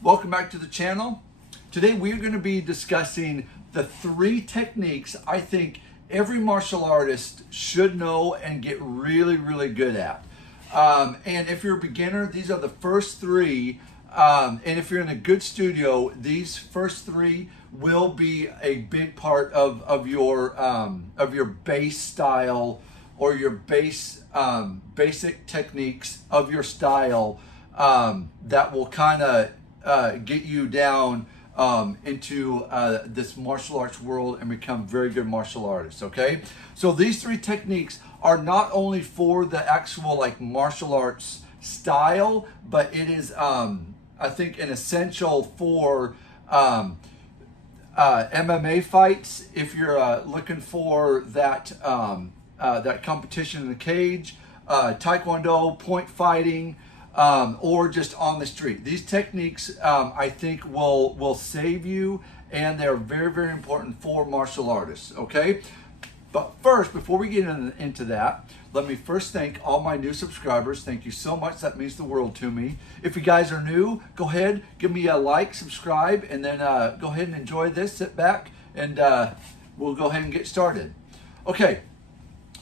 Welcome back to the channel. Today we're going to be discussing the 3 techniques I think every martial artist should know and get really good at. And if you're a beginner, these are the first 3. And if you're in a good studio, these first 3 will be a big part of your base style or your basic techniques of your style that will kind of get you down into this martial arts world and become very good martial artists. Okay, so these 3 techniques are not only for the actual like martial arts style, but it is I think an essential for MMA fights. If you're looking for that that competition in the cage, taekwondo, point fighting, or just on the street. These techniques I think will save you, and they're very important for martial artists. Okay, but first, before we get into that, let me first thank all my new subscribers. Thank you so much. That means the world to me. If you guys are new, go ahead, give me a like, subscribe, and then go ahead and enjoy this. Sit back, and we'll go ahead and get started. Okay,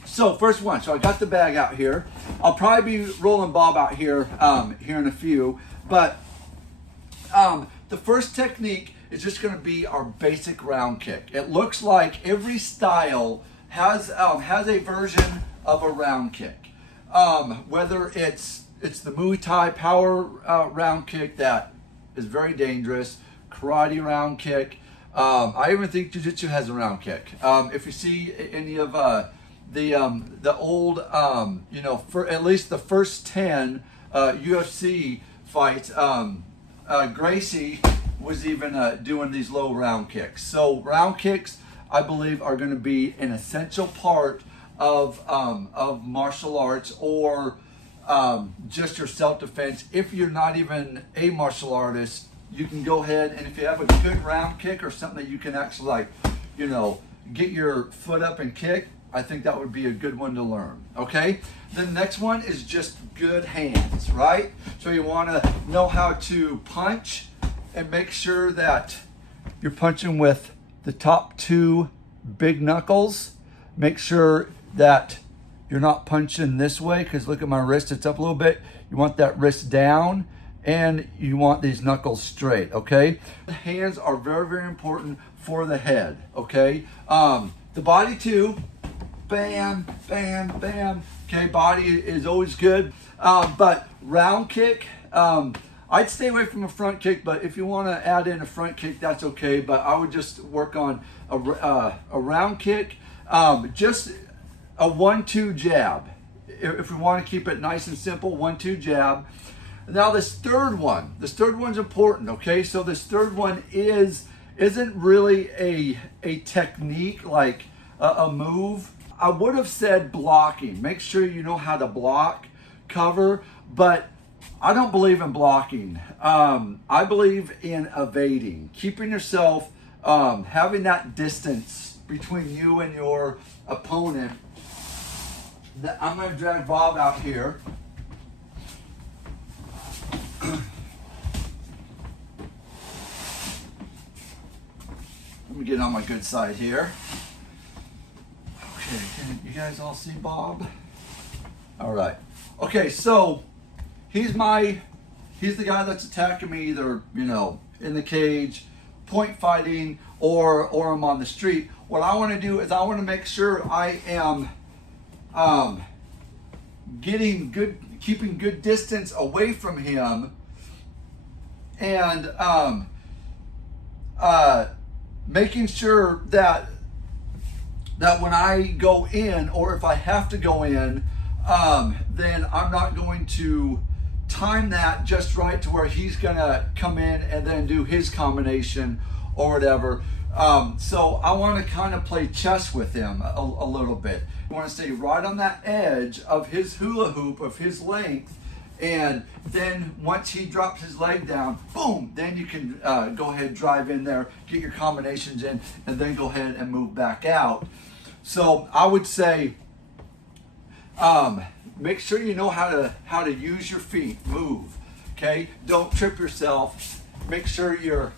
so first one. So I got the bag out here. I'll probably be rolling Bob out here here in a few. But the first technique is just going to be our basic round kick. It looks like every style has a version of a round kick. Whether it's the Muay Thai power round kick that is very dangerous, karate round kick. I even think jiu-jitsu has a round kick. If you see any of the old, for at least the first 10 UFC fights, Gracie was even doing these low round kicks. So round kicks, I believe, are going to be an essential part of martial arts, or just your self-defense. If you're not even a martial artist, you can go ahead, and if you have a good round kick or something that you can actually get your foot up and kick, I think that would be a good one to learn. Okay, the next one is just good hands, right? So you want to know how to punch and make sure that you're punching with the top 2 big knuckles. Make sure that you're not punching this way, because look at my wrist, it's up a little bit. You want that wrist down, and you want these knuckles straight. Okay, the hands are very important for the head. Okay, the body too. Bam, bam, bam. Okay, body is always good. But round kick, I'd stay away from a front kick, but if you want to add in a front kick, that's okay. But I would just work on a round kick, just a 1-2 jab. If we want to keep it nice and simple, 1-2 jab. Now this third one's important. Okay, so this third one isn't really a technique like a move. I would have said blocking. Make sure you know how to block, cover, but I don't believe in blocking. I believe in evading, keeping yourself, having that distance between you and your opponent. I'm going to drag Bob out here. Let me get on my good side here. Okay, can you guys all see Bob? All right. Okay, so he's the guy that's attacking me, either in the cage, point fighting, or I'm on the street. What I want to do is I want to make sure I am keeping good distance away from him, and making sure that when I go in, or if I have to go in, then I'm not going to time that just right to where he's gonna come in and then do his combination or whatever. So I want to kind of play chess with him a little bit. I want to stay right on that edge of his hula hoop, of his length, and then once he drops his leg down, boom, then you can go ahead and drive in there, get your combinations in, and then go ahead and move back out. So I would say make sure you know how to use your feet, move. Okay, don't trip yourself, make sure you're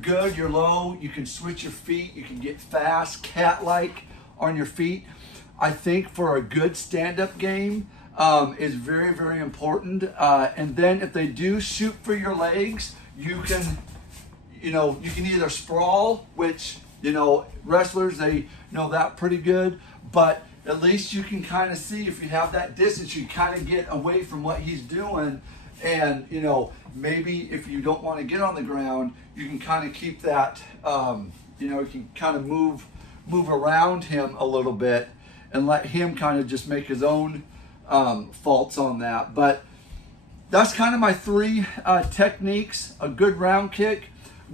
good, you're low, you can switch your feet, you can get fast, cat-like on your feet. I think for a good stand-up game is very, very important. And then if they do shoot for your legs, you can either sprawl, which, wrestlers, they know that pretty good, but at least you can kind of see if you have that distance, you kind of get away from what he's doing. And, maybe if you don't want to get on the ground, you can kind of keep that, you can kind of move around him a little bit and let him kind of just make his own faults on that. But that's kind of my 3 techniques: a good round kick,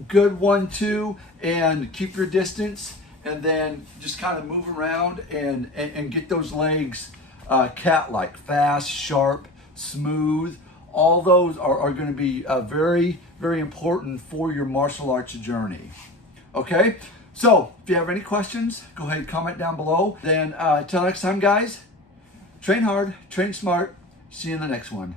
good 1-2, and keep your distance, and then just kind of move around and get those legs cat-like, fast, sharp, smooth. All those are going to be very, very important for your martial arts journey. Okay, so if you have any questions, go ahead and comment down below. Then until next time, guys, train hard, train smart. See you in the next one.